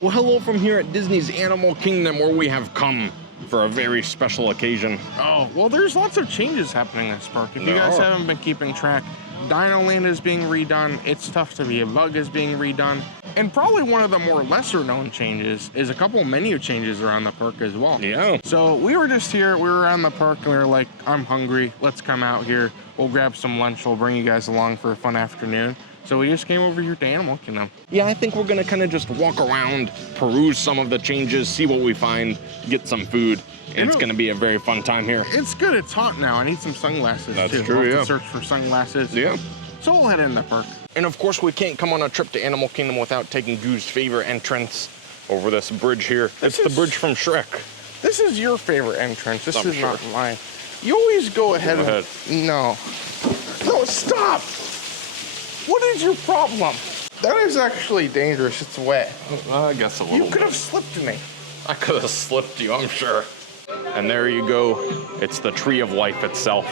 Well, hello from here at Disney's Animal Kingdom, where we have come for a very special occasion. Oh, well, there's lots of changes happening in this park. If you guys haven't been keeping track, Dinoland is being redone, It's Tough to Be a Bug is being redone, and probably one of the more lesser known changes is a couple menu changes around the park as well. Yeah. So we were just here, we were around the park, and we were like, I'm hungry, let's come out here, we'll grab some lunch, we'll bring you guys along for a fun afternoon. So we just came over here to Animal Kingdom. Yeah, I think we're gonna kind of just walk around, peruse some of the changes, see what we find, get some food. It's gonna be a very fun time here. It's good, it's hot now. I need some sunglasses too. That's true, I'll have yeah. to search for sunglasses. Yeah. So we'll head in the park. And of course, we can't come on a trip to Animal Kingdom without taking Goo's favorite entrance over this bridge here. It's the bridge from Shrek. This is your favorite entrance. This is not mine. You always go ahead. No. No, stop! What is your problem? That is actually dangerous. It's wet. I guess a little You could have slipped me. I could have slipped you, I'm sure. And there you go. It's the Tree of Life itself.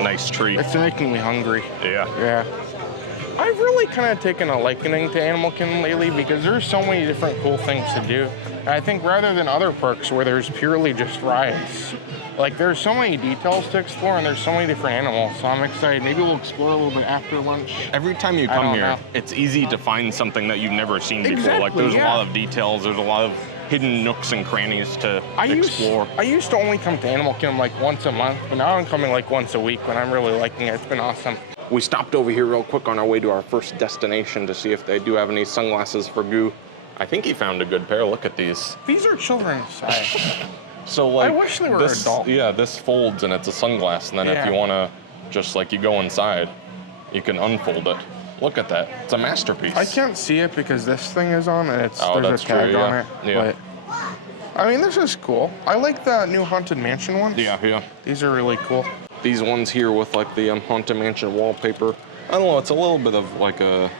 Nice tree. It's making me hungry. Yeah. Yeah. I've really kind of taken a likening to Animal Kingdom lately because there's so many different cool things to do. And I think rather than other parks where there's purely just rides, like there's so many details to explore and there's so many different animals. So I'm excited. Maybe we'll explore a little bit after lunch. Every time you come here, it's easy to find something that you've never seen before. Like there's a lot of details, there's a lot of hidden nooks and crannies to explore. I used to only come to Animal Kingdom like once a month, but now I'm coming like once a week when I'm really liking it. It's been awesome. We stopped over here real quick on our way to our first destination to see if they do have any sunglasses for Goo. I think he found a good pair. Look at these. These are children's size. So like, I wish they were adult. Yeah, this folds and it's a sunglass. And then if you want to just like you go inside, you can unfold it. Look at that. It's a masterpiece. I can't see it because this thing is on and there's a tag on it. Yeah. But I mean, this is cool. I like the new Haunted Mansion ones. Yeah. These are really cool. These ones here with like the Haunted Mansion wallpaper. I don't know, it's a little bit of like a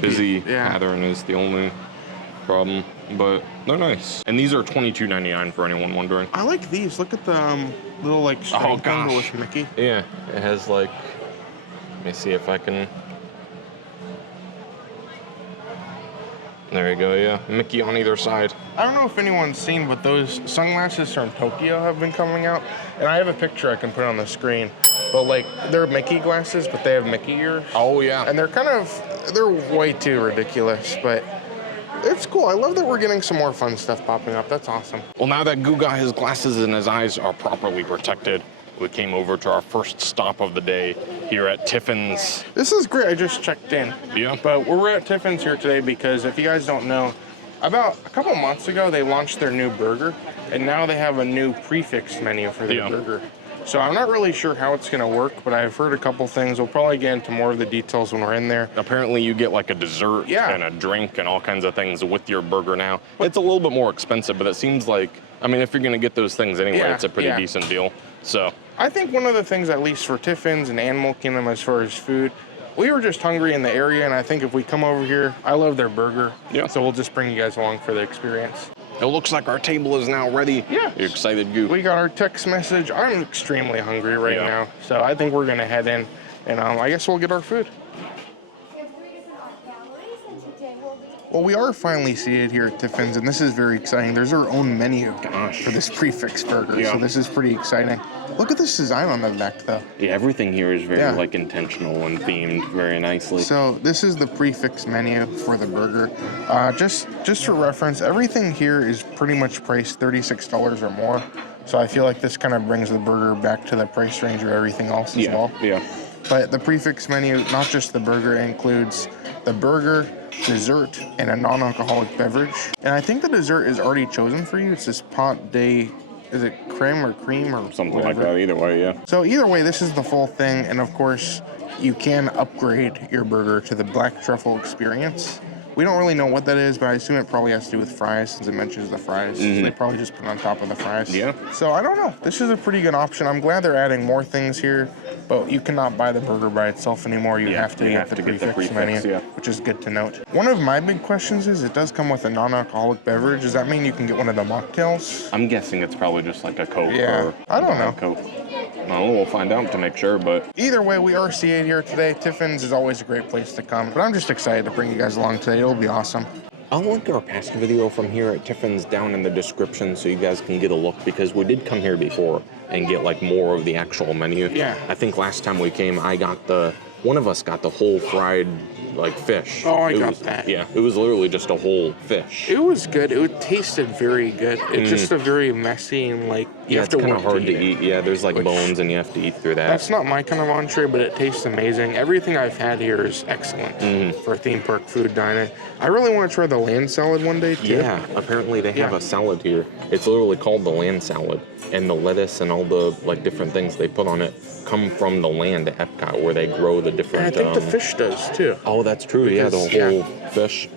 busy pattern is the only problem, but they're nice. And these are $22.99 for anyone wondering. I like these. Look at the little like string thing with Mickey. Yeah, it has like, let me see if I can. There you go, yeah. Mickey on either side. I don't know if anyone's seen, but those sunglasses from Tokyo have been coming out. And I have a picture I can put on the screen. But like, they're Mickey glasses, but they have Mickey ears. Oh, yeah. And they're way too ridiculous, but it's cool. I love that we're getting some more fun stuff popping up. That's awesome. Well, now that Goo got his glasses and his eyes are properly protected, we came over to our first stop of the day here at Tiffins. This is great. I just checked in. Yeah. But we're at Tiffins here today because if you guys don't know, about a couple months ago, they launched their new burger, and now they have a new prix menu for their burger. So I'm not really sure how it's going to work, but I've heard a couple things. We'll probably get into more of the details when we're in there. Apparently you get like a dessert and a drink and all kinds of things with your burger now. It's a little bit more expensive, but it seems like, I mean, if you're going to get those things anyway, it's a pretty decent deal. So I think one of the things, at least for Tiffins and Animal Kingdom as far as food, we were just hungry in the area, and I think if we come over here, I love their burger. Yeah. So we'll just bring you guys along for the experience. It looks like our table is now ready. Yeah. You excited, Goo? We got our text message. I'm extremely hungry right now, so I think we're gonna head in, and I guess we'll get our food. Well, we are finally seated here at Tiffins, and this is very exciting. There's our own menu for this prix burger, so this is pretty exciting. Look at this design on the back, though. Yeah, everything here is very like intentional and themed very nicely. So this is the prix menu for the burger. Just for reference, everything here is pretty much priced $36 or more. So I feel like this kind of brings the burger back to the price range of everything else as well. Yeah. But the prix menu, not just the burger, includes the burger, dessert, and a non-alcoholic beverage. And I think the dessert is already chosen for you. It's this pot de, is it creme or something like that? Either way, yeah. So either way, this is the full thing, and of course, you can upgrade your burger to the black truffle experience. We don't really know what that is, but I assume it probably has to do with fries, since it mentions the fries. So they probably just put it on top of the fries. Yeah. So I don't know. This is a pretty good option. I'm glad they're adding more things here, but you cannot buy the burger by itself anymore. You have to get the prix menu, which is good to note. One of my big questions is, it does come with a non-alcoholic beverage. Does that mean you can get one of the mocktails? I'm guessing it's probably just like a Coke or I don't know. Coke. Well, we'll find out to make sure, but either way, we are seated here today. Tiffins is always a great place to come, but I'm just excited to bring you guys along today. It'll be awesome. I'll link our past video from here at Tiffins down in the description so you guys can get a look, because we did come here before and get like more of the actual menu. Yeah. I think last time we came, one of us got the whole fried like fish. Oh, I got that. Yeah, it was literally just a whole fish. It was good. It tasted very good. It's just a very messy and like you have to it's kind work of hard to eat. eat. Yeah, there's like bones and you have to eat through that. That's not my kind of entree, but it tastes amazing. Everything I've had here is excellent for theme park food dining. I really want to try the land salad one day too. Yeah, apparently they have a salad here. It's literally called the land salad, and the lettuce and all the like different things they put on it come from the land at Epcot where they grow the different. I think the fish does too. Oh, that's true. Because, the whole fish.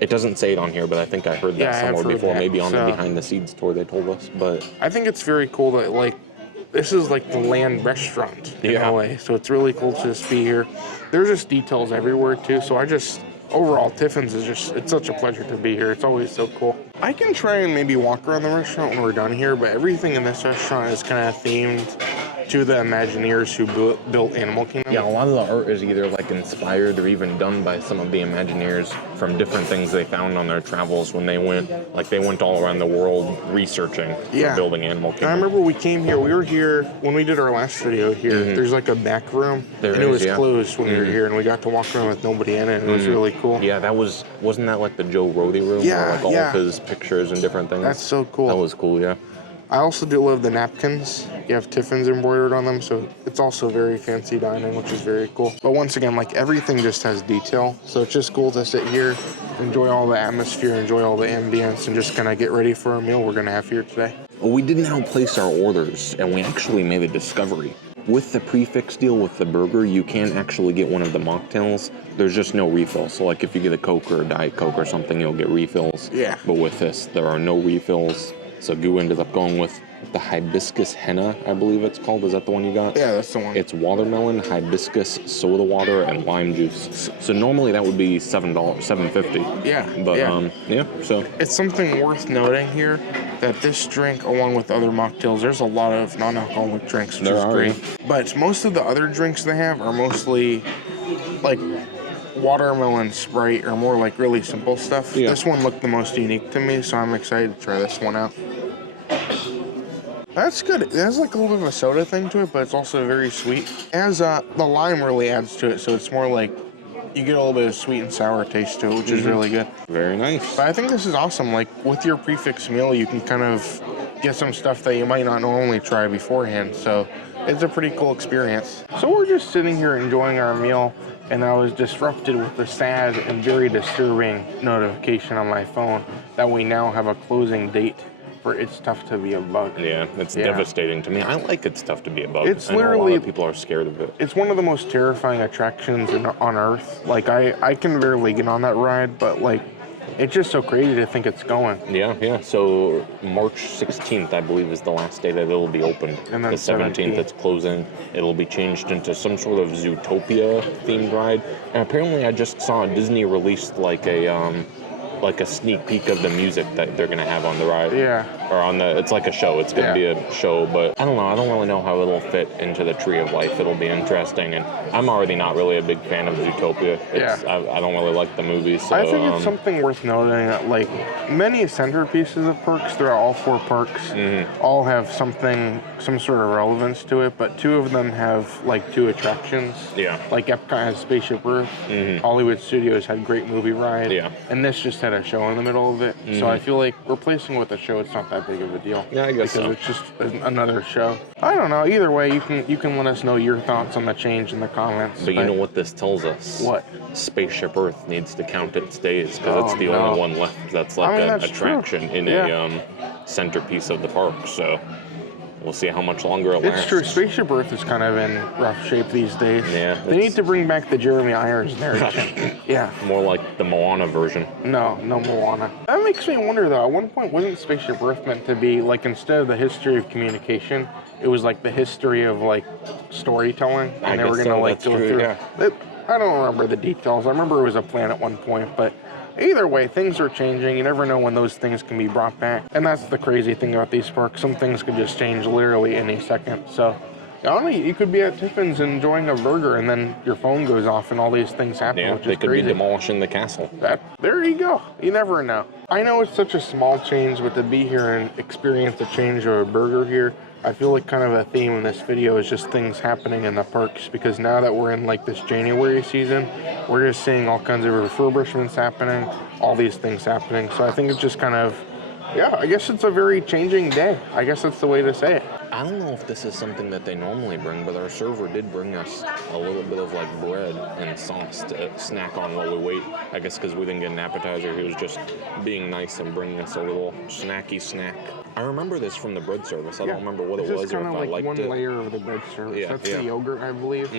It doesn't say it on here, but I think I heard that somewhere before. That. Maybe on the behind the scenes tour they told us. But I think it's very cool that like this is like the land restaurant in LA, so it's really cool to just be here. There's just details everywhere too. So overall, Tiffins is it's such a pleasure to be here. It's always so cool. I can try and maybe walk around the restaurant when we're done here, but everything in this restaurant is kind of themed to the Imagineers who built Animal Kingdom. Yeah, a lot of the art is either like inspired or even done by some of the Imagineers from different things they found on their travels when they went all around the world researching for building Animal Kingdom. I remember we came here, we were here when we did our last video here. There's like a back room, and it was closed when we were here, and we got to walk around with nobody in it, and it was really cool. Yeah, wasn't that like the Joe Rohde room? Yeah, where, like all of his pictures and different things? That's so cool. That was cool, yeah. I also do love the napkins. You have Tiffins embroidered on them, so it's also very fancy dining, which is very cool. But once again, like everything just has detail, so it's just cool to sit here, enjoy all the atmosphere, enjoy all the ambience, and just kind of get ready for our meal we're gonna have here today. Well, we did now place our orders, and we actually made a discovery. With the prefix deal with the burger, you can actually get one of the mocktails. There's just no refill. So like if you get a Coke or a Diet Coke or something, you'll get refills. Yeah. But with this, there are no refills. So Goo ended up going with the hibiscus henna, I believe it's called. Is that the one you got? Yeah, that's the one. It's watermelon, hibiscus, soda water, and lime juice. So normally that would be $7.50. Yeah. But so it's something worth noting here that this drink, along with other mocktails, there's a lot of non-alcoholic drinks, which is great. But most of the other drinks they have are mostly like watermelon Sprite or more like really simple stuff. Yeah. This one looked the most unique to me, so I'm excited to try this one out. That's good. It has like a little bit of a soda thing to it, but it's also very sweet. It has the lime really adds to it, so it's more like you get a little bit of sweet and sour taste to it, which is really good. Very nice. But I think this is awesome. Like with your prefix meal, you can kind of get some stuff that you might not normally try beforehand. So it's a pretty cool experience. So we're just sitting here enjoying our meal, and I was disrupted with a sad and very disturbing notification on my phone that we now have a closing date for It's Tough to Be a Bug. Yeah, it's devastating to me. I like It's Tough to Be a Bug. It's I know literally, a lot of people are scared of it. It's one of the most terrifying attractions on Earth. Like I can barely get on that ride, but like it's just so crazy to think it's going. Yeah. So March 16th, I believe, is the last day that it'll be open. And then the 17th, it's closing. It'll be changed into some sort of Zootopia themed ride. And apparently, I just saw Disney released like a sneak peek of the music that they're gonna have on the ride. Yeah. Or it's like a show. It's gonna be a show, but I don't know. I don't really know how it'll fit into the Tree of Life. It'll be interesting, and I'm already not really a big fan of Zootopia. I don't really like the movies. So, I think it's something worth noting that like many centerpieces of parks throughout all 4 parks all have some sort of relevance to it, but 2 of them have like 2 attractions. Yeah. Like Epcot has Spaceship Earth. Hollywood Studios had Great Movie Ride. Yeah. And this just had a show in the middle of it. So I feel like replacing with a show, it's not that big of a deal. Yeah, I guess so. Because it's just another show. I don't know. Either way, you can let us know your thoughts on the change in the comments. But you know what this tells us? What? Spaceship Earth needs to count its days because it's the only one left that's like an attraction in a centerpiece of the park. So we'll see how much longer it lasts. It's true. Spaceship Earth is kind of in rough shape these days. Yeah. They need to bring back the Jeremy Irons narrative. Yeah. More like the Moana version. No Moana. That makes me wonder though, at one point wasn't Spaceship Earth meant to be like, instead of the history of communication, it was like the history of like storytelling, and they were gonna like go through. Yeah. I don't remember the details. I remember it was a plan at one point, but either way, things are changing. You never know when those things can be brought back. And that's the crazy thing about these parks. Some things could just change literally any second. So I don't know, you could be at Tiffins enjoying a burger and then your phone goes off and all these things happen, Yeah, which they is could crazy. be demolishing the castle. There you go. You never know. I know it's such a small change, but to be here and experience a change of a burger here, I feel like kind of a theme in this video is just things happening in the parks, because now that we're in like this January season, we're just seeing all kinds of refurbishments happening, all these things happening. So I think it's just kind of, yeah, I guess it's a very changing day. I guess that's the way to say it. I don't know if this is something that they normally bring, but our server did bring us a little bit of like bread and sauce to snack on while we wait. I guess because we didn't get an appetizer, he was just being nice and bringing us a little snacky snack. I remember this from the bread service. I don't remember what it was or if I liked it. One layer of the bread service. Yeah, That's the yogurt, I believe.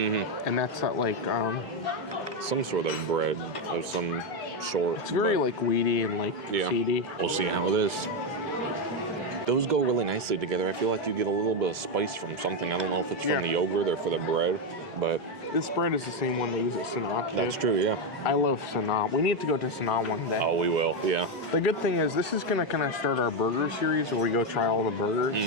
And that's not like some sort of bread of some sort. It's very like weedy and like seedy. We'll see how it is. Those go really nicely together. I feel like you get a little bit of spice from something. I don't know if it's from the yogurt or for the bread, but this bread is the same one they use at Sanaa. That's true, yeah. I love Sanaa. We need to go to Sanaa one day. Oh, we will, yeah. The good thing is this is going to kind of start our burger series where we go try all the burgers.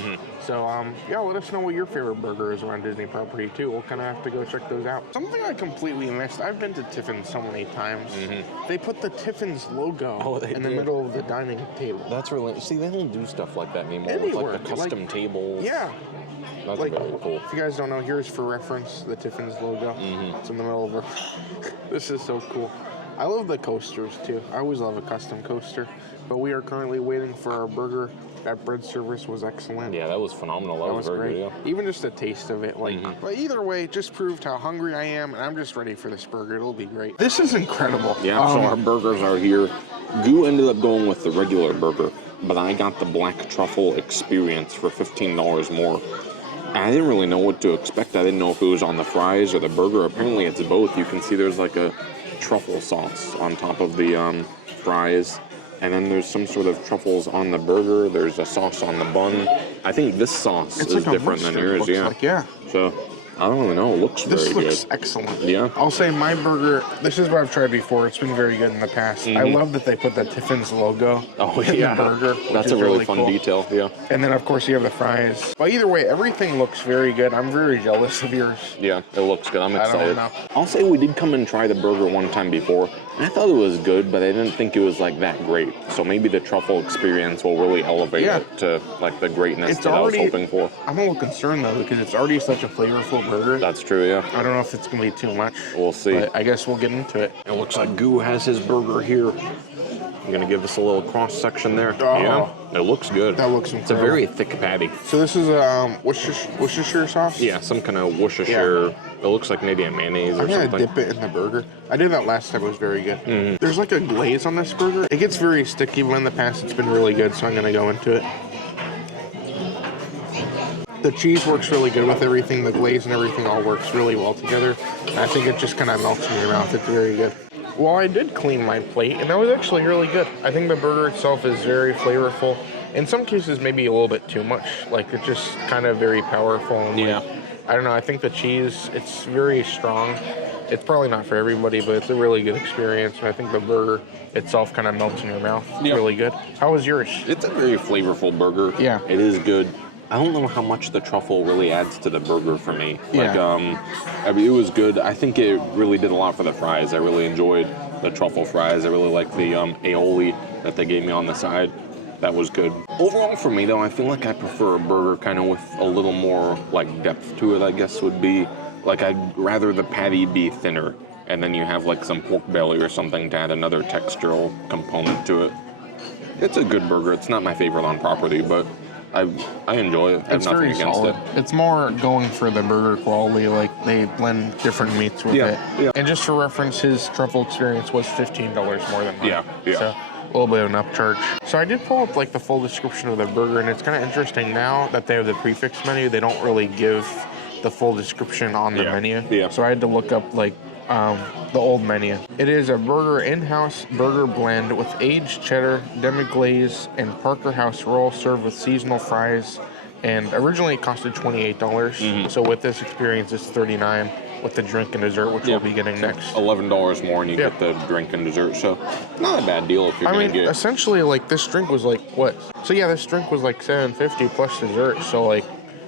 So, yeah, let us know what your favorite burger is around Disney property, too. We'll kind of have to go check those out. Something I completely missed. I've been to Tiffins so many times. They put the Tiffins logo in the middle of the dining table. That's really... See, they don't do stuff like that anymore. Anywhere. With like the custom tables. Yeah. That's like, very cool. If you guys don't know, here's for reference the Tiffins logo. It's in the middle of this is so cool. I love the coasters too. I always love a custom coaster. But we are currently waiting for our burger. That bread service was excellent. Yeah, that was phenomenal. That was very great. good, yeah. Even just a taste of it, like. But either way, it just proved how hungry I am, and I'm just ready for this burger. It'll be great. This is incredible. Yeah. So our burgers are here. Goo ended up going with the regular burger, but I got the black truffle experience for $15 more. I didn't really know what to expect. I didn't know if it was on the fries or the burger. Apparently it's both. You can see there's like a truffle sauce on top of the fries. And then there's some sort of truffles on the burger. There's a sauce on the bun. I think this sauce is like different than yours, yeah. So, I don't really know. It looks very good. This looks excellent. Yeah. I'll say my burger, this is what I've tried before. It's been very good in the past. I love that they put the Tiffins logo in the burger. That's a really fun detail, yeah. And then, of course, you have the fries. But either way, everything looks very good. I'm very jealous of yours. Yeah, it looks good. I'm excited. I don't know. I'll say we did come and try the burger one time before, and I thought it was good, but I didn't think it was like that great. So maybe the truffle experience will really elevate it to like the greatness that I was hoping for. I'm a little concerned though because it's already such a flavorful burger. That's true, yeah. I don't know if it's gonna be too much. We'll see. But I guess we'll get into it. It looks like Goo has his burger here. I'm gonna give us a little cross section there. Yeah, it looks good. That looks incredible. It's a very thick patty. So this is a Worcestershire sauce? Yeah, some kind of Worcestershire. Yeah. It looks like maybe a mayonnaise or something. I'm gonna dip it in the burger. I did that last time. It was very good. There's like a glaze on this burger. It gets very sticky, but in the past it's been really good, so I'm gonna go into it. The cheese works really good with everything. The glaze and everything all works really well together. And I think it just kind of melts in your mouth. It's very good. Well, I did clean my plate, and that was actually really good. I think the burger itself is very flavorful. In some cases, maybe a little bit too much. Like, it's just kind of very powerful. And I don't know. I think the cheese, it's very strong. It's probably not for everybody, but it's a really good experience. And I think the burger itself kind of melts in your mouth. It's really good. How was yours? It's a very flavorful burger. Yeah. It is good. I don't know how much the truffle really adds to the burger for me. Like, I mean, it was good. I think it really did a lot for the fries. I really enjoyed the truffle fries. I really liked the aioli that they gave me on the side. That was good. Overall for me though, I feel like I prefer a burger kind of with a little more like depth to it, I guess would be. Like I'd rather the patty be thinner and then you have like some pork belly or something to add another textural component to it. It's a good burger. It's not my favorite on property, but I enjoy it. I have nothing against it. It's more going for the burger quality, like they blend different meats with it. Yeah. And just for reference, his truffle experience was $15 more than mine. Yeah. So a little bit of an upcharge. So I did pull up like the full description of the burger, and it's kind of interesting now that they have the prefix menu. They don't really give the full description on the menu. Yeah. So I had to look up like the old menu. It is a burger in-house burger blend with aged cheddar, demi-glaze, and Parker House roll served with seasonal fries. And originally it costed $28. So with this experience, it's $39 with the drink and dessert, which we'll be getting next. $11 more and you get the drink and dessert. So not a bad deal if you're gonna get. Essentially, like this drink was like what? So yeah, this drink was like $7.50 plus dessert. So like,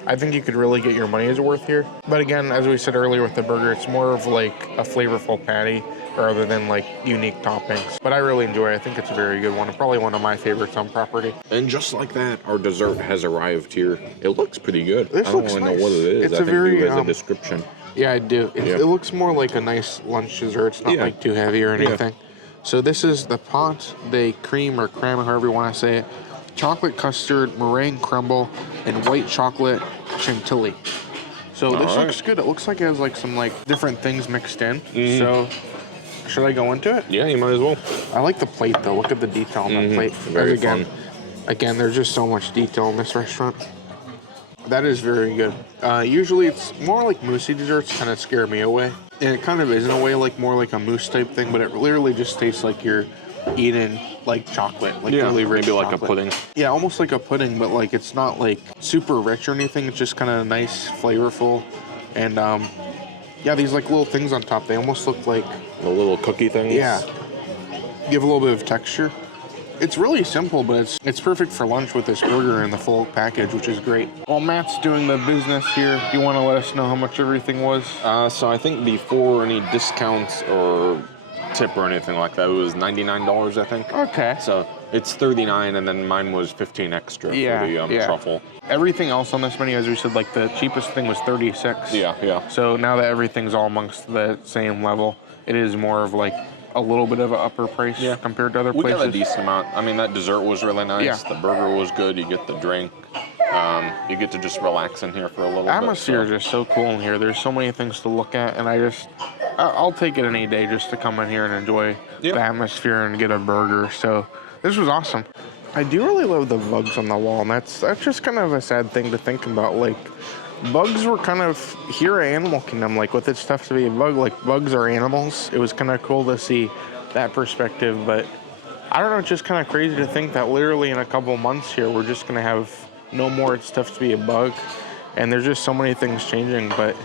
I think you could really get your money's worth here. But again, as we said earlier with the burger, it's more of like a flavorful patty rather than like unique toppings. But I really enjoy it. I think it's a very good one. Probably one of my favorites on property. And just like that, our dessert has arrived here. It looks pretty good. This I don't looks really nice. know what it is. It's I a think very, you has a description. Yeah, I do. It looks more like a nice lunch dessert. It's not like too heavy or anything. So this is the pot de cream or creme, however you want to say it. Chocolate custard, meringue crumble, and white chocolate chantilly. So this looks good. It looks like it has like some like different things mixed in. So should I go into it? Yeah, you might as well. I like the plate though. Look at the detail on that plate. Very fun. Again, there's just so much detail in this restaurant. That is very good. Usually it's more like moussey desserts kind of scare me away. And it kind of is in a way like more like a mousse type thing, but it literally just tastes like you're eating like chocolate, like really rich maybe chocolate. like a pudding. Yeah, almost like a pudding, but like it's not like super rich or anything. It's just kind of nice, flavorful, and yeah, these like little things on top. They almost look like The little cookie things. yeah, give a little bit of texture. It's really simple, but it's perfect for lunch with this burger and the full package, which is great. While Matt's doing the business here, you want to let us know how much everything was? So I think before any discounts or tip or anything like that, it was $99, I think. Okay. So it's $39, and then mine was $15 extra for the truffle. Everything else on this menu, as we said, like the cheapest thing was $36. Yeah. So now that everything's all amongst the same level, it is more of like a little bit of an upper price compared to other places. We got a decent amount. I mean, that dessert was really nice. Yeah. The burger was good. You get the drink. You get to just relax in here for a little Atmosphere bit. is just so cool in here. There's so many things to look at, and I'll take it any day just to come in here and enjoy the atmosphere and get a burger. So this was awesome. I do really love the bugs on the wall, and that's just kind of a sad thing to think about. Like, bugs were kind of here at Animal Kingdom, like with it's tough to be a bug, like bugs are animals. It was kind of cool to see that perspective, but I don't know, it's just kind of crazy to think that literally in a couple months here, we're just going to have no more It's Tough to Be a Bug, and there's just so many things changing, but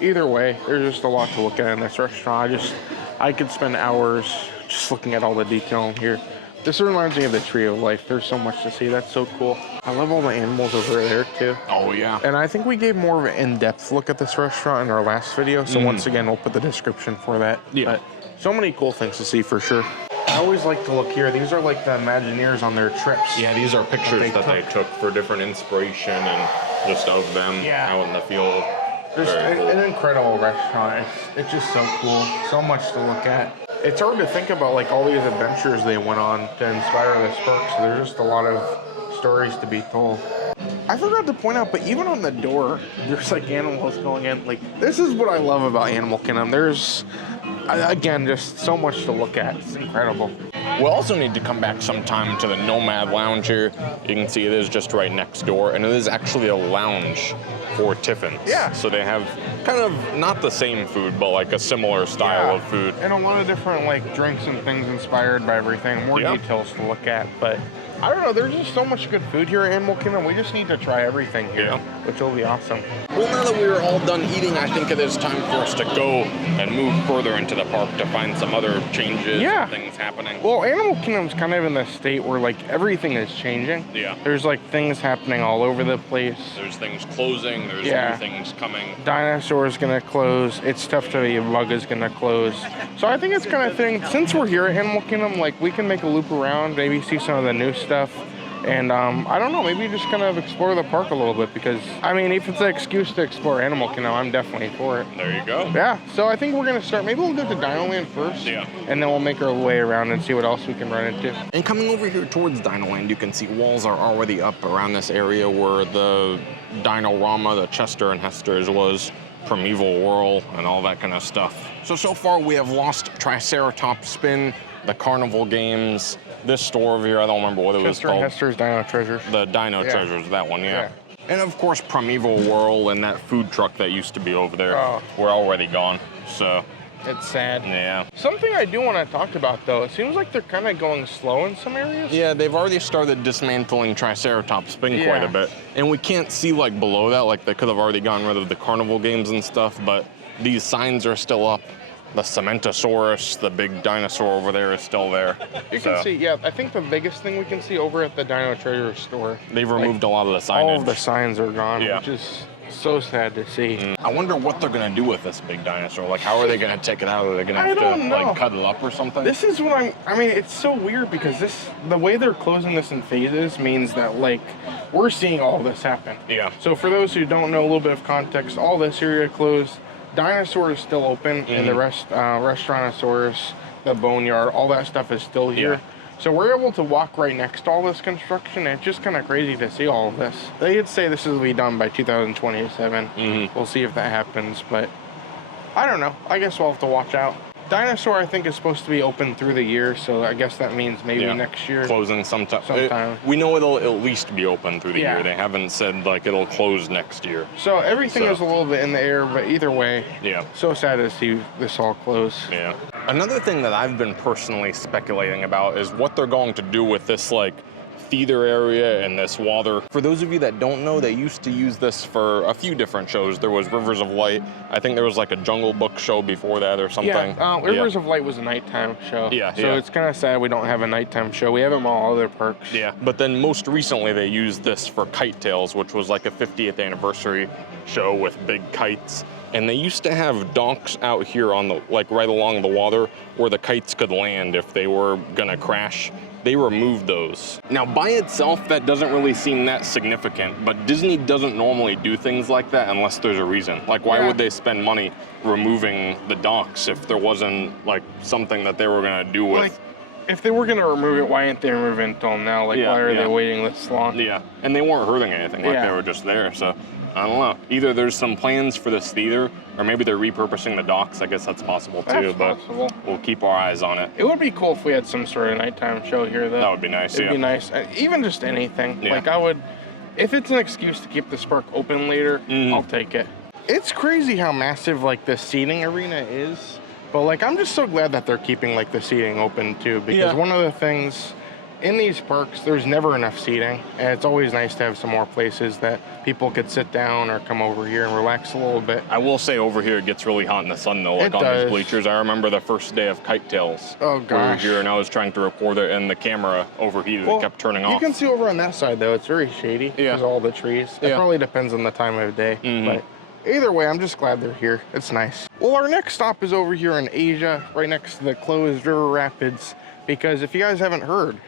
either way, there's just a lot to look at in this restaurant. I could spend hours just looking at all the detail in here. This reminds me of the Tree of Life. There's so much to see. That's so cool. I love all the animals over there, too. Oh, yeah. And I think we gave more of an in-depth look at this restaurant in our last video. So once again, we'll put the description for that. Yeah. But so many cool things to see for sure. I always like to look here. These are like the Imagineers on their trips. Yeah, these are pictures that they took for different inspiration and just of them out in the field. Just an incredible restaurant. It's just so cool. So much to look at. It's hard to think about like all these adventures they went on to inspire this park. So there's just a lot of stories to be told. I forgot to point out, but even on the door, there's like animals going in. Like, this is what I love about Animal Kingdom. There's, again, just so much to look at. It's incredible. We'll also need to come back sometime to the Nomad Lounge here. You can see it is just right next door, and it is actually a lounge for Tiffins. Yeah. So they have kind of not the same food, but like a similar style of food. And a lot of different like drinks and things inspired by everything. More details to look at, but I don't know, there's just so much good food here at Animal Kingdom. We just need to try everything here, which will be awesome. Well, now that we're all done eating, I think it is time for us to go and move further into the park to find some other changes and things happening. Well, Animal Kingdom's kind of in the state where like everything is changing. Yeah. There's like things happening all over the place. There's things closing, there's new things coming. Dinosaur's gonna close. It's Tough to Be a Bug is gonna close. So I think it's kind of thing, since we're here at Animal Kingdom, like we can make a loop around, maybe see some of the new stuff. And I don't know, maybe just kind of explore the park a little bit, because I mean, if it's an excuse to explore Animal Kingdom, I'm definitely for it. There you go. Yeah, so I think we're gonna start, maybe we'll go to Dinoland first. Yeah. And then we'll make our way around and see what else we can run into. And coming over here towards Dinoland, you can see walls are already up around this area where the Dinorama, the Chester and Hester's was, Primeval Whirl, and all that kind of stuff. So far we have lost Triceratops Spin, the carnival games, this store over here, I don't remember what it was called. Chester and Hester's Dino Treasures. The Dino Treasures, that one, And of course, Primeval Whirl and that food truck that used to be over there, we're already gone, so. It's sad. Yeah. Something I do want to talk about, though, it seems like they're kind of going slow in some areas. Yeah, they've already started dismantling Triceratops Spin quite a bit. And we can't see, like, below that, like, they could have already gotten rid of the carnival games and stuff, but these signs are still up. The Cementosaurus, the big dinosaur over there, is still there. You can see, yeah, I think the biggest thing we can see over at the Dino Treasure store. They've removed a lot of the signage. All of the signs are gone, which is so sad to see. I wonder what they're gonna do with this big dinosaur. Like, how are they gonna take it out? Are they gonna have to like cut it up or something? This is what I mean, it's so weird because the way they're closing this in phases means that like we're seeing all this happen. Yeah. So for those who don't know a little bit of context, all this area closed. Dinosaur is still open, and the Restaurantosaurus, the boneyard, all that stuff is still here. So we're able to walk right next to all this construction, and it's just kind of crazy to see all of this. They did say this will be done by 2027. We'll see if that happens, but I don't know. I guess we'll have to watch out. Dinosaur, I think, is supposed to be open through the year, so I guess that means maybe next year. Closing sometime. We know it'll at least be open through the year. They haven't said like it'll close next year. So everything is a little bit in the air, but either way, so sad to see this all close. Yeah. Another thing that I've been personally speculating about is what they're going to do with this like theater area and this water. For those of you that don't know, they used to use this for a few different shows. There was Rivers of Light. I think there was like a Jungle Book show before that or something. Yeah, Rivers of Light was a nighttime show. So it's kind of sad we don't have a nighttime show. We have them all other parks. Yeah, but then most recently they used this for Kite Tales, which was like a 50th anniversary show with big kites. And they used to have docks out here on the, like right along the water where the kites could land if they were gonna crash. They removed those. Now by itself, that doesn't really seem that significant, but Disney doesn't normally do things like that unless there's a reason. Like why would they spend money removing the docks if there wasn't like something that they were gonna do with? Like, if they were gonna remove it, why didn't they remove it until now? Like why are they waiting this long? Yeah, and they weren't hurting anything, like they were just there, so. I don't know. Either there's some plans for this theater, or maybe they're repurposing the docks. I guess that's possible too, but we'll keep our eyes on it. It would be cool if we had some sort of nighttime show here, though. That would be nice, It'd be nice. Even just anything. Yeah. Like I would, if it's an excuse to keep this park open later, I'll take it. It's crazy how massive like the seating arena is, but like I'm just so glad that they're keeping like the seating open too, because one of the things in these parks, there's never enough seating, and it's always nice to have some more places that people could sit down or come over here and relax a little bit. I will say over here it gets really hot in the sun though, like on these bleachers. I remember the first day of Kite Tales. Oh gosh. We were here and I was trying to record it and the camera overheated. It kept turning off. You can see over on that side though, it's very shady because of all the trees. It probably depends on the time of day, but either way, I'm just glad they're here. It's nice. Well, our next stop is over here in Asia, right next to the closed river rapids, because if you guys haven't heard,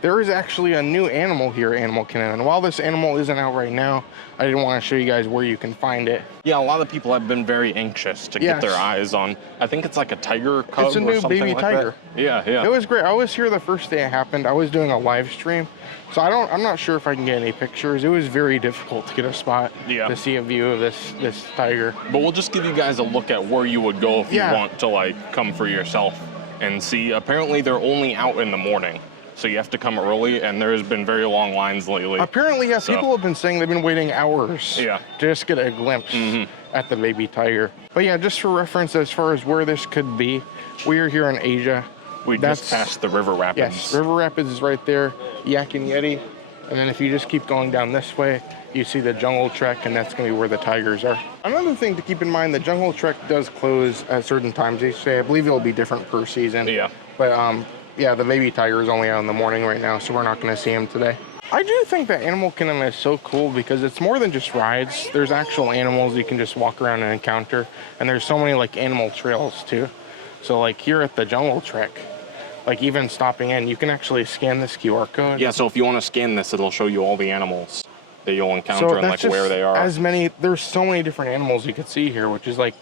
there is actually a new animal here at Animal Kingdom. And while this animal isn't out right now, I didn't want to show you guys where you can find it. Yeah, a lot of people have been very anxious to get their eyes on. I think it's like a tiger cub or something. It's a new baby tiger. Yeah, yeah. It was great. I was here the first day it happened. I was doing a live stream. So I'm not sure if I can get any pictures. It was very difficult to get a spot to see a view of this tiger. But we'll just give you guys a look at where you would go if you want to like come for yourself and see. Apparently they're only out in the morning. So you have to come early, and there's been very long lines lately. Apparently, people have been saying they've been waiting hours to just get a glimpse at the baby tiger. But yeah, just for reference, as far as where this could be, we are here in Asia. We just passed the river rapids. Yes, river rapids is right there, Yak and Yeti. And then if you just keep going down this way, you see the Jungle Trek, and that's going to be where the tigers are. Another thing to keep in mind, the Jungle Trek does close at certain times. They say, I believe it'll be different per season. Yeah. But yeah, the baby tiger is only out in the morning right now, so we're not going to see him today. I do think that Animal Kingdom is so cool because it's more than just rides. There's actual animals you can just walk around and encounter, and there's so many like animal trails too. So like here at the Jungle Trek, like even stopping in, you can actually scan this QR code. Yeah, so if you want to scan this, it'll show you all the animals that you'll encounter and like where they are. There's so many different animals you could see here, which is like,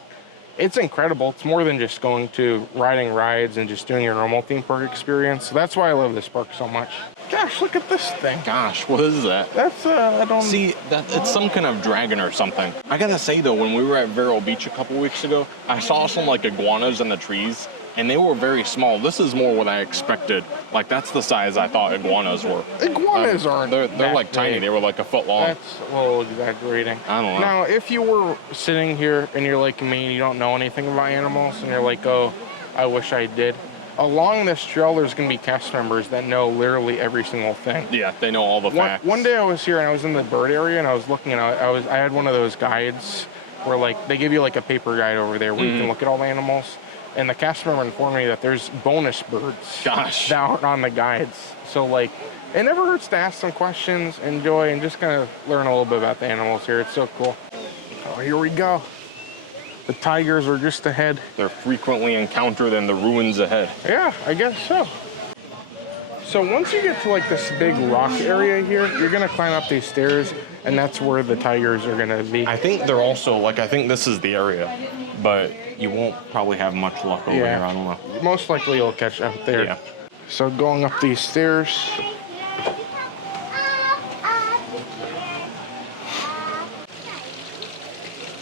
it's incredible. It's more than just going to riding rides and just doing your normal theme park experience. So that's why I love this park so much. Gosh, look at this thing. Gosh, what is that? That's, I don't... See, it's some kind of dragon or something. I gotta say though, when we were at Vero Beach a couple weeks ago, I saw some like iguanas in the trees, and they were very small. This is more what I expected. Like that's the size I thought iguanas were. Iguanas aren't They're like tiny. big. They were like a foot long. That's a little exaggerating. I don't know. Now, if you were sitting here and you're like me and you don't know anything about animals and you're like, oh, I wish I did. Along this trail, there's going to be cast members that know literally every single thing. Yeah, they know all the facts. One day I was here and I was in the bird area and I was looking and I had one of those guides where like they give you like a paper guide over there where you can look at all the animals. and the cast member informed me that there's bonus birds. Gosh. That aren't on the guides. So like, it never hurts to ask some questions, enjoy, and just kind of learn a little bit about the animals here. It's so cool. Oh, here we go. The tigers are just ahead. They're frequently encountered in the ruins ahead. Yeah, I guess so. So once you get to like this big rock area here, you're gonna climb up these stairs, and that's where the tigers are gonna be. I think they're also, like, I think this is the area, but you won't probably have much luck over here, I don't know. Most likely you'll catch them there. Yeah. So going up these stairs.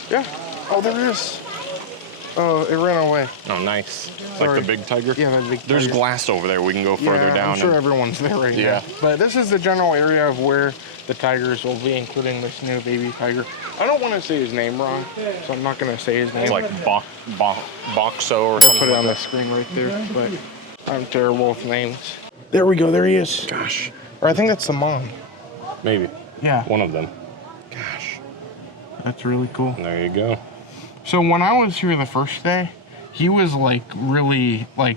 Yeah. Oh, there is. Oh, it ran away. Oh, nice. Sorry. Like the big tiger? Yeah, the big There's tiger. glass over there. We can go further down. I'm sure everyone's there right Yeah. now. But this is the general area of where the tigers will be, including this new baby tiger. I don't want to say his name wrong, so I'm not going to say his name. It's like Boxo or I'll something. put it on the screen right there, but I'm terrible with names. There we go. There he is. Gosh. Or I think that's the mom. Maybe. Yeah. One of them. Gosh. That's really cool. There you go. So when I was here the first day, he was like really like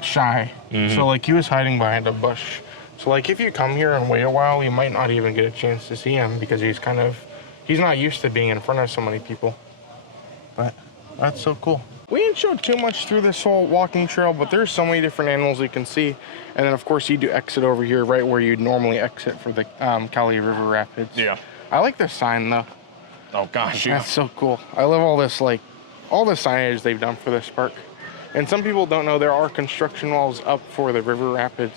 shy. So like he was hiding behind a bush. So like if you come here and wait a while, you might not even get a chance to see him because he's not used to being in front of so many people. But that's so cool. We didn't show too much through this whole walking trail, but there's so many different animals you can see. And then of course you do exit over here right where you'd normally exit for the Cali River Rapids. Yeah. I like this sign though. Oh, gosh, yeah. That's so cool. I love all this, like, all the signage they've done for this park. And some people don't know there are construction walls up for the river rapids.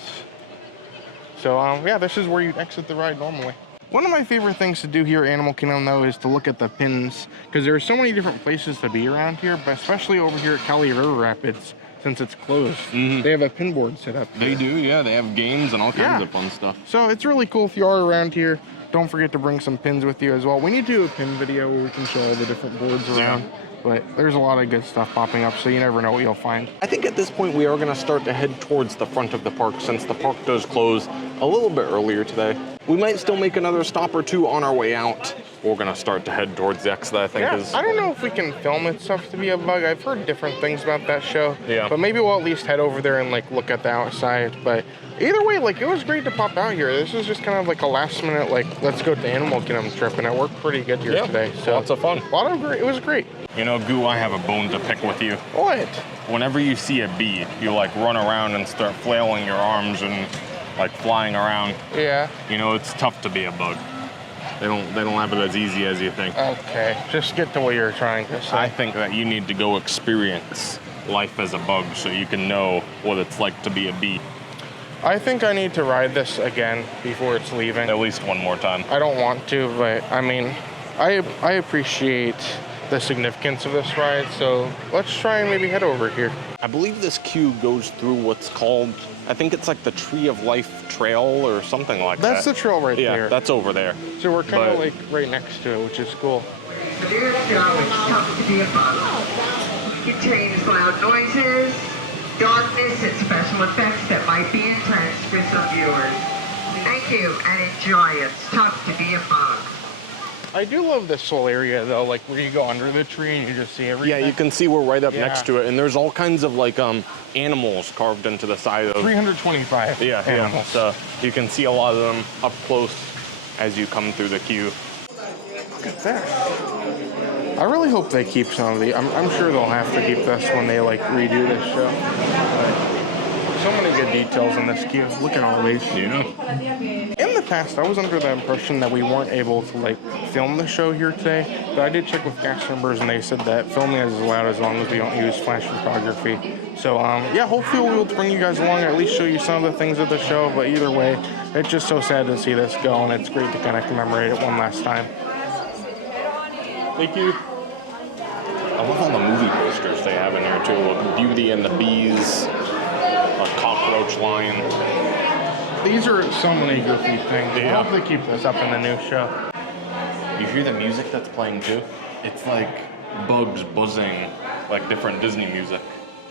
So, yeah, this is where you'd exit the ride normally. One of my favorite things to do here at Animal Kingdom, though, is to look at the pins. Because there are so many different places to be around here, but especially over here at Cali River Rapids, since it's closed. They have a pin board set up here. They do, yeah. They have games and all kinds of fun stuff. So it's really cool if you are around here. Don't forget to bring some pins with you as well. We need to do a pin video where we can show all the different boards around. But there's a lot of good stuff popping up, so you never know what you'll find. I think at this point we are going to start to head towards the front of the park since the park does close a little bit earlier today. We might still make another stop or two on our way out. We're going to start to head towards the exit, I think. I don't know if we can film it stuff to be a bug. I've heard different things about that show. Yeah. But maybe we'll at least head over there and like look at the outside. But either way, like it was great to pop out here. This was just kind of like a last minute, like let's go to Animal Kingdom trip, and it worked pretty good here today. So lots of fun. It was great. You know, Goo, I have a bone to pick with you. What? Whenever you see a bee, you like run around and start flailing your arms and like flying around. Yeah. You know, it's tough to be a bug. They don't have it as easy as you think. Okay, just get to what you're trying to say. I think that you need to go experience life as a bug so you can know what it's like to be a bee. I think I need to ride this again before it's leaving. At least one more time. I don't want to, but I mean, I appreciate the significance of this ride, so let's try and maybe head over here. I believe this queue goes through what's called, I think it's like the Tree of Life Trail or something like that. That's the trail right there. Yeah, that's over there. So we're kind of like right next to it, which is cool. Dear Joe, it's tough to be a bug. Contains loud noises, darkness, and special effects that might be intense for some viewers. Thank you and enjoy. It's tough to be a bug. I do love this whole area though, like where you go under the tree and you just see everything. Yeah, you can see we're right up next to it, and there's all kinds of like animals carved into the side of 325 yeah, animals. So you can see a lot of them up close as you come through the queue. Look at that. I really hope they keep some of the. I'm sure they'll have to keep this when they like redo this show. But so many good details in this queue. Look at all these. Yeah. In the past, I was under the impression that we weren't able to like film the show here today, but I did check with cast members and they said that filming is allowed as long as we don't use flash photography. So yeah, hopefully we'll bring you guys along or at least show you some of the things of the show. But either way, it's just so sad to see this go, and it's great to kind of commemorate it one last time. Thank you. I love all the movie posters they have in here too. With Beauty and the Bees, a cockroach lion. These are so many goofy things. Yeah. I hope they keep this up in the new show. You hear the music that's playing too? It's like bugs buzzing, like different Disney music.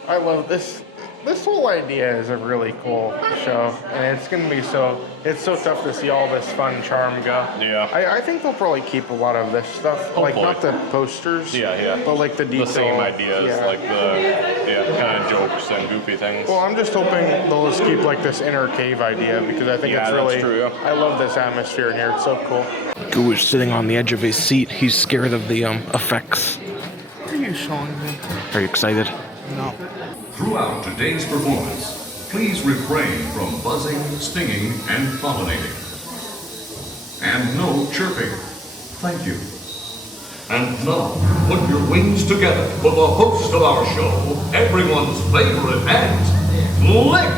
I love this. this whole idea is a really cool show, and it's gonna be it's so tough to see all this fun charm go. Yeah. I think they'll probably keep a lot of this stuff, Hopefully. like not the posters, but like the detail. The same ideas, like the kind of jokes and goofy things. Well, I'm just hoping they'll just keep like this inner cave idea, because I think it's really, that's true, yeah. I love this atmosphere in here, it's so cool. Goo is sitting on the edge of his seat. He's scared of the effects. What are you showing me? Are you excited? No. Throughout today's performance, please refrain from buzzing, stinging, and pollinating. And no chirping. Thank you. And now, put your wings together for the host of our show, everyone's favorite ant, Lick!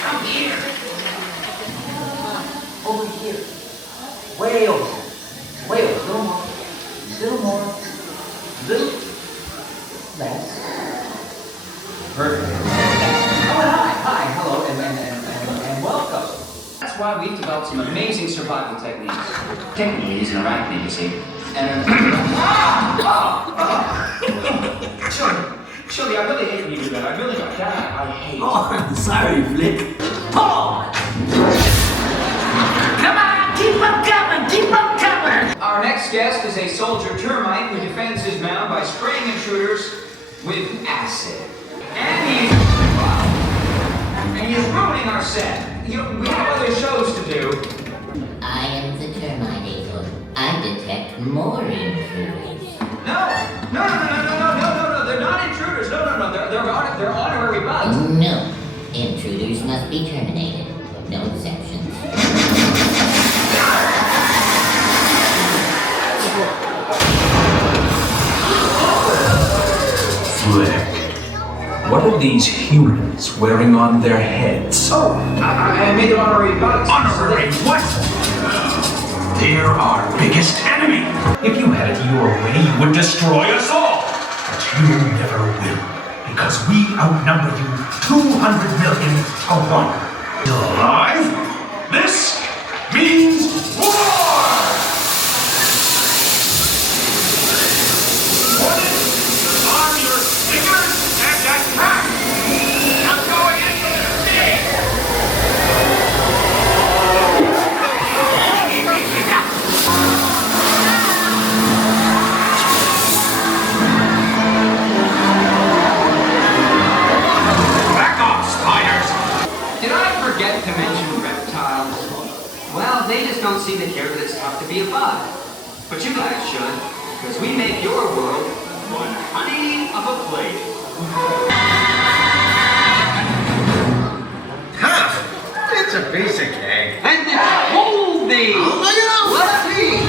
Come here. Over here. Way over. Way over. Little more. Little more. Little less. Perfect. Oh, and hi, hello, and welcome. That's why we've developed some amazing survival techniques. Technically, he's an arachnid, you see. And Shirley, I really hate when you do that. I really don't. I hate. Oh, I'm sorry, Flick. Paul! Come on, keep them coming, keep them coming! Our next guest is a soldier termite who defends his mound by spraying intruders with acid. And he's ruining our set. You know, we have other shows to do. I am the termite eagle. I detect more intruders. No, they're not intruders. No, they're honorary bugs. No, intruders must be terminated. No exceptions. Flick. What are these humans wearing on their heads? Oh, I made them honorary bugs. Honorary what? They're our biggest enemy. If you had it your way, you would destroy us all. But you never will, because we outnumber you 200 million to 1. Still alive? This means war! Arm your fingers and attack! I'm going into the city! Back off, spiders! Did I forget to mention reptiles? Well, they just don't seem to care that it's tough to be a bug. But you guys should, because we make your world one honey of a plate. It's a basic egg. And hold these! Let's see!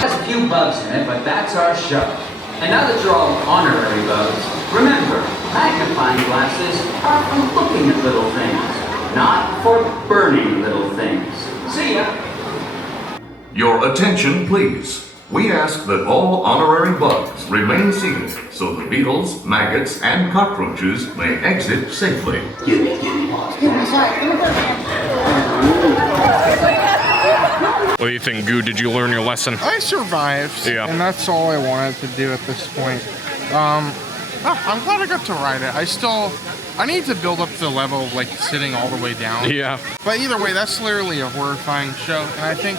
There's a few bugs in it, but that's our show. And now that you're all honorary bugs, remember, magnifying glasses are for looking at little things, not for burning little things. See ya! Your attention, please. We ask that all honorary bugs remain seated so the beetles, maggots, and cockroaches may exit safely. What do you think, Goo? Did you learn your lesson? I survived, and that's all I wanted to do at this point. I'm glad I got to ride it. I need to build up to the level of like sitting all the way down. Yeah. But either way, that's literally a horrifying show, and I think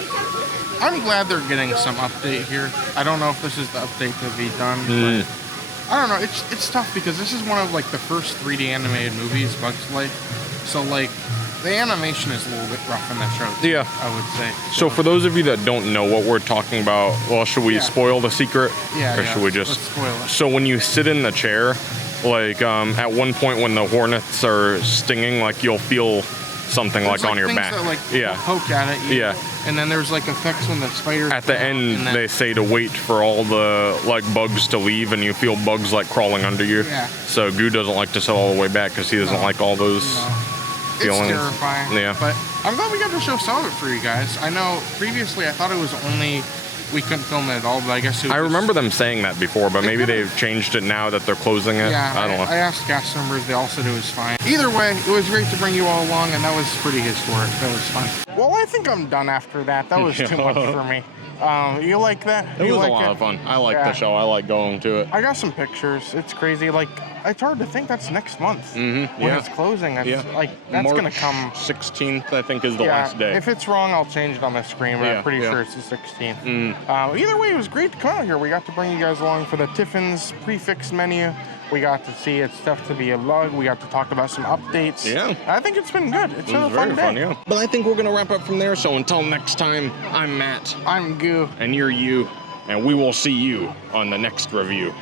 I'm glad they're getting some update here. I don't know if this is the update to be done, but I don't know. It's tough because this is one of like the first 3D animated movies Bugs Life, so like the animation is a little bit rough in the show. Yeah, I would say. So for those of you that don't know what we're talking about, well, should we spoil the secret? Yeah. Or should we just? Let's spoil it. So when you sit in the chair, like at one point when the hornets are stinging, like you'll feel something There's like on your things back. That, like, yeah. poke at it. Yeah. And then there's like effects when the spiders. At the end, they say to wait for all the like bugs to leave, and you feel bugs like crawling under you. Yeah. So Goo doesn't like to sit all the way back because he doesn't like all those feelings. It's terrifying. Yeah. But I'm glad we got to show some of it for you guys. I know previously I thought it was only we couldn't film it at all, but I guess it was I remember them saying that before, but maybe they've changed it now that they're closing it. Yeah, I don't know. I asked cast members, they all said it was fine. Either way, it was great to bring you all along, and that was pretty historic. That was fun. Well, I think I'm done after that. That was too much for me. You like that? It You was like a lot of fun. I like the show. I like going to it. I got some pictures. It's crazy. Like, it's hard to think that's next month when it's closing. Like, that's March gonna come 16th, I think, is the last day. If it's wrong, I'll change it on the screen, but I'm pretty sure it's the 16th. Either way, it was great to come out here. We got to bring you guys along for the Tiffins prefix menu. We got to see its stuff to be a lug. We got to talk about some updates. Yeah. I think it's been good. It's been a fun day. But I think we're going to wrap up from there. So until next time, I'm Matt. I'm Goo. And you're you. And we will see you on the next review.